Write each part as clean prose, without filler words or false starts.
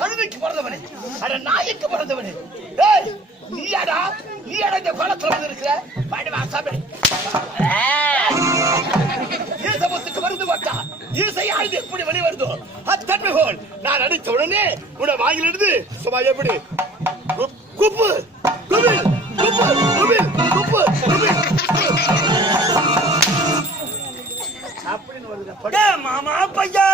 கழுதைக்கு பிறந்தவனே, அட நாய்க்கு பிறந்தவனே, நீயாடா இந்த குளத்துல இருக்கிற ஈசபத்துக்கு மருந்து போட்டா ஈசையானது எப்படி வெளி வருதோ அத்தன்மை போல் நான் அடித்த உடனே உன வாயிலிருந்து சும்மா எப்படி குப்பு குபில் குப்பு குபில் குப்பு குபில் அப்படின்னு வருது. மாமா பையா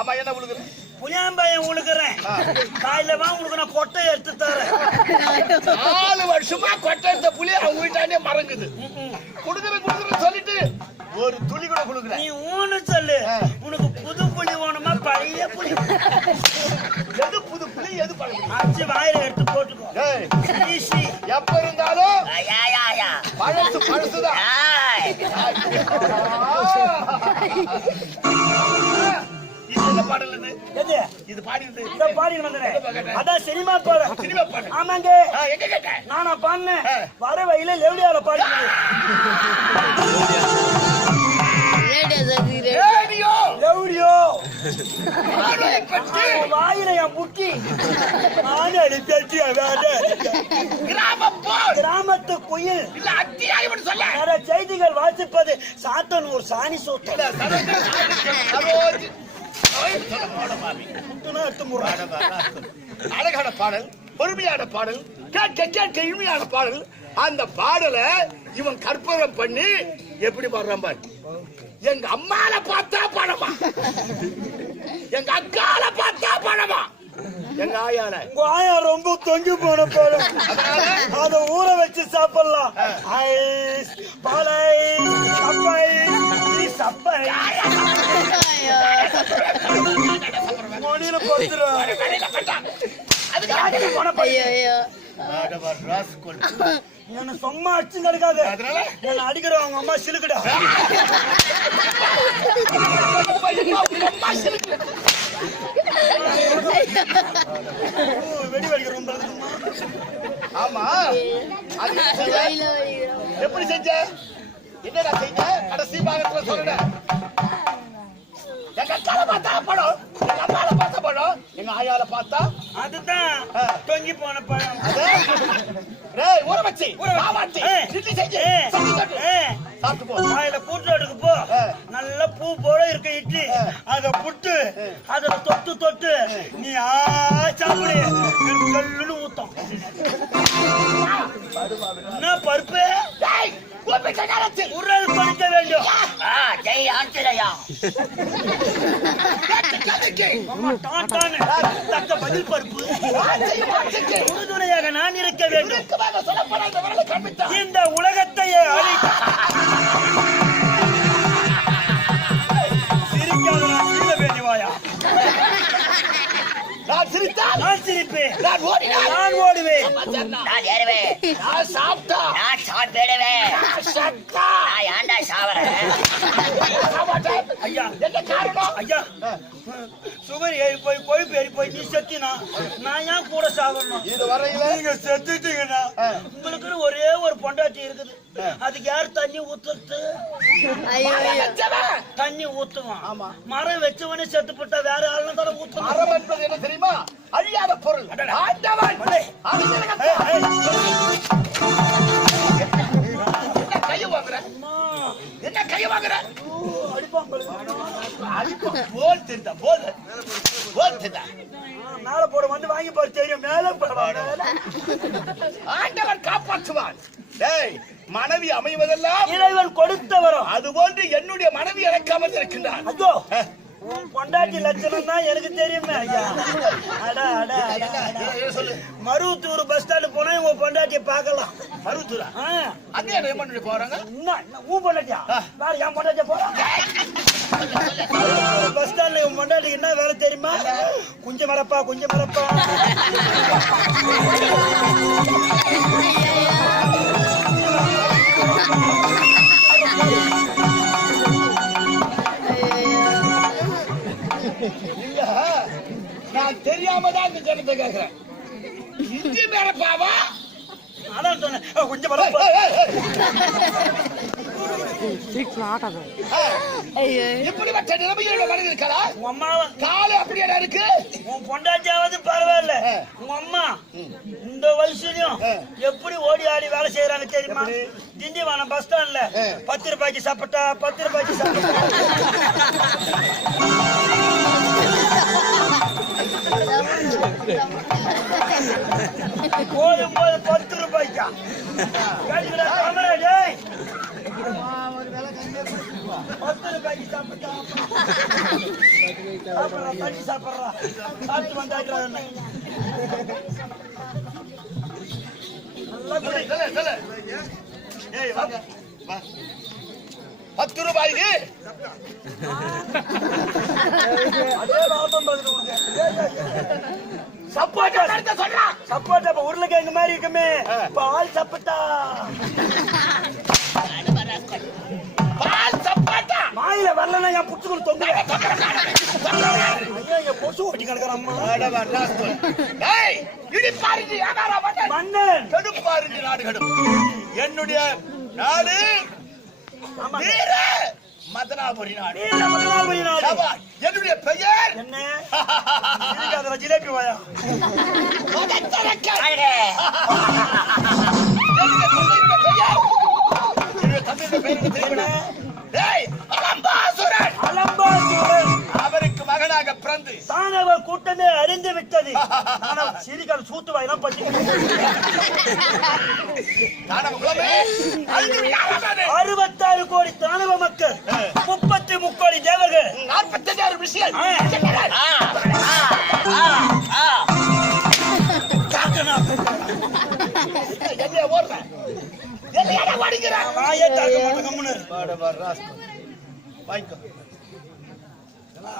அம்மா என்ன உழுகுறேன் புளியாம்பாயம் உழுகுறேன் காயில வா உனக்கு நான் கொட்டை எடுத்து தரேன் 4 வருஷமா கொட்டை எடுத்த புளி அவங்க வீட்டாண்டே மறங்குது குடுக்குறேன் சொல்லிட்டு ஒரு துளி கூட குடுக்குற நீ ஊன்னு சொல்லு உனக்கு புது புளி வேணுமா பழைய புளி எது புது புளி எது பழைய புளி அச்சு வாயில எடுத்து போட்டுக்கோ எப்ப இருந்தாலும் பழசுதான் என்ன பாடல் இது இது பாடிட்டு இந்த பாடி வந்தேன் அதான் சினிமா பாடு ஆமாங்க எங்க கேட்ட நானா பாடுனேன் வர வழியில லெவலியால பாடுனேன் ரேடியோ வாயில முக்கி கிராமத்து குயில் செய்திகள் வாசிப்பது சாத்தனூர் சாணி சோத்து அழகான பாடல் பொறுமையான பாடல் கேட்க இனிமையான பாடல் அந்த பாடலை இவன் கற்பகம் பண்ணி எப்படி பாடுறான் பாரு எங்க அம்மால பார்த்தா பணமா எங்க அக்கால பார்த்தா பணமா எங்க ஆயால உங்க ஆயா ரொம்ப தொங்கி போன போல அத ஊற வச்சு சாப்பிடலாம் ஐஸ் பாலை சப்பை சப்பை மணியில போட்டுரும் என்ன சும்மா அடிச்சு நடக்காது என்ன அடிக்கிற அவங்க அம்மா சிலுக்குடா வெடி வெடிக்கிறோம். ஆமா எப்படி செஞ்ச? என்னடா செஞ்ச? கடைசி பாகத்துல சொல்றேன். எங்க அக்கால பார்த்தா படம், எங்க அம்மால பார்த்த படம், எங்க ஆயால பார்த்தா அதுதான் தொங்கி போன பழம். டேய் ஊற வச்சி மாவாட்டி இட்லி செஞ்சு சாப்பிட்டு போ. வாயில கூட்டோட்டுக்கு போ. நல்ல பூ போல இருக்க இட்லி அத புட்டு அதுல தொட்டு தொட்டு நீ சாப்பிடு. கல்லுன்னு ஊத்தம். என்ன பருப்பு உருள் கொடுக்க வேண்டும். ஜெய் ஆஞ்சநேயா. தக்க பதில் பருப்பு உறுதுணையாக நான் இருக்க வேண்டும். இந்த உலகத்தையே சிரிக்காத சீல வேண்டிவாயா. நான் சிரித்தால் நான் சிரிப்பேன். நான் ஓடினால் நான் ஓடுவேன். நான் ஏறுவேன். நான் சாப்பிட்டா நான் சாப்பிடுவேன். சத்தா நான் ஏன்டா சாவறேன்? ஐயா என்ன காரணம்? ஐயா சுகர் ஏறி போய் கொழுப்பு ஏறி போய் நீ செத்தினா நான் ஏன் கூட சாப்பிடணும்? இது வரையில நீங்க செத்துட்டீங்கன்னா உங்களுக்கு ஒரே ஒரு பொண்டாட்டி இருக்குது. அதுக்கு யார் தண்ணி ஊத்துறது? தண்ணி ஊத்துவான். ஆமா. மரம் வச்சவனே செத்து போட்டா வேற ஆளுநர் தானே ஊத்துவான். மரம் என்பது என்ன தெரியுமா? அழியாத பொருள். ஆண்டவன் என்ன கைய வாங்குற? என்ன கைய வாங்குற? போல் தெரிந்தா போல் தெரிந்தா மேல போட வந்து வாங்கி பாரு தெரியும். மேல ஆண்டவன் காப்பாற்றுவான். டேய் மனைவி அமைவதெல்லாம் இறைவன் கொடுத்த வரும். அது போன்று என்னுடைய மனைவி எனக்கு அமர்ந்திருக்கின்றான். அதோ உன் பொண்டாட்டி லட்சணம் தான் எனக்கு தெரியுமே. ஐயா சொல்லு. மருவத்தூர் பஸ் ஸ்டாண்டு போனா உன் பொண்டாட்டிய பாக்கலாம். மருவத்தூரா? அங்கே என்ன பண்ணி போறாங்க? உன் பொண்டாட்டியா? வேற என் பொண்டாட்டியா போறாங்க. பஸ் ஸ்டாண்ட்ல உன் பொண்டாட்டிக்கு என்ன வேலை தெரியுமா? குஞ்ச மரப்பா குஞ்ச மரப்பா. இல்ல நான் தெரியாம தான் இந்த ஜனத்தை கேட்கிறேன். இஞ்சி மேரப்பாவா? அதான் சொன்னேன் கொஞ்சம் மரப்பா. இப்படிப்பட்ட நிலைமையோட மனிதன் இருக்கா? உன் அம்மாவை காலு அப்படியே இருக்கு. உன் பொண்டாட்டியாவது பரவாயில்ல. உங்க அம்மா இந்த வயசுலயும் எப்படி ஓடி ஆடி வேலை செய்யறாங்க தெரியுமா? திண்டிவனம் பஸ் ஸ்டாண்ட்ல 10 ரூபாய்க்கு சாப்பிட்டா 10 ரூபாய்க்கு சாப்பிட்டா போதும் போது 10 ரூபாய்க்கா காமராஜே 10 ரூபாய்க்கு சாப்பிட்டா தண்ணி சாப்பிட்றா சாப்பிட்டு வந்தாங்க. ஏய் வாங்க வா. 10 ரூபாய்க்கு அதே லாபம் பதில் உனக்கு. சப்போட்டா நடத்த சொல்றா. சப்போட்டா இப்ப உருளைக்கிழங்கு மாதிரி இருக்குமே. பால் சப்போட்டா பால் சப்போட்டா மாயில வரலன்னா என் புடிச்சுக்கொண்டு தொங்க. ஐயா என் பொசு ஓட்டி கிடக்குற அம்மா. ஏய் இடிப்பாருங்க யாரா மன்னன் மன்னன் கடுப்பாருங்க நாடு கடும். என்னுடைய நாடு வீர மதனாபுரி நாடு. மதனாபுரி நாடு. என்னுடைய பெயர் என்ன? அதுல ஜிலேபி வாயா. அவருக்கு மகனாக பிறந்து தானவ கூட்டமே அறிந்து விட்டது. சிரிக்கால் சூத்து வாயெல்லாம் பத்தி 66 கோடி தானவ மக்கள் 33 கோடி தேவர்கள் 45 விஷயம் என்ன ஓடுறேன் என்ன வாடிக்கிறான் வாயே தாக்க மாட்டேன் கம்முன்னு வாங்கிக்கோ.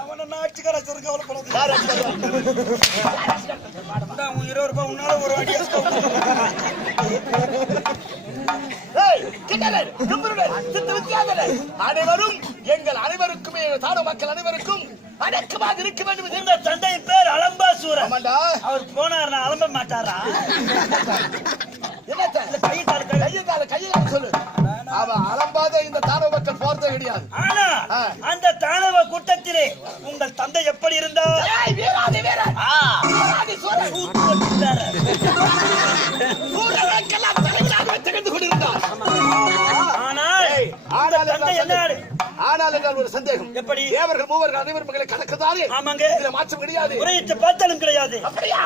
அவன நாட்டுக்கார கவலைப்படாது. 20 ரூபாய் உன்னால ஒரு அடி அனைவரும் எங்கள் அனைவருக்குமே தான மக்கள் அனைவருக்கும் அடக்கமாக இருக்க வேண்டும். இந்த தந்தை பேர் அலம்பாசு. ஆமாண்டா. அவர் போனாருன்னா அலம்ப மாட்டாரா? என்னத்த? இல்ல கையை கால சொல்லு. அவன் அலம்பாத இந்த தானவ மக்கள் போறதே கிடையாது. ஆனா அந்த தானவ கூட்டத்திலே உங்கள் தந்தை எப்படி இருந்தார்? ஆனால் ஒரு சந்தேகம். எப்படி? தேவர்கள் மூவர்கள் அனைவரும் மக்களை கணக்குதானே? ஆமாங்க. இதுல மாற்றம் கிடையாது. பார்த்தாலும் கிடையாது. அப்படியா?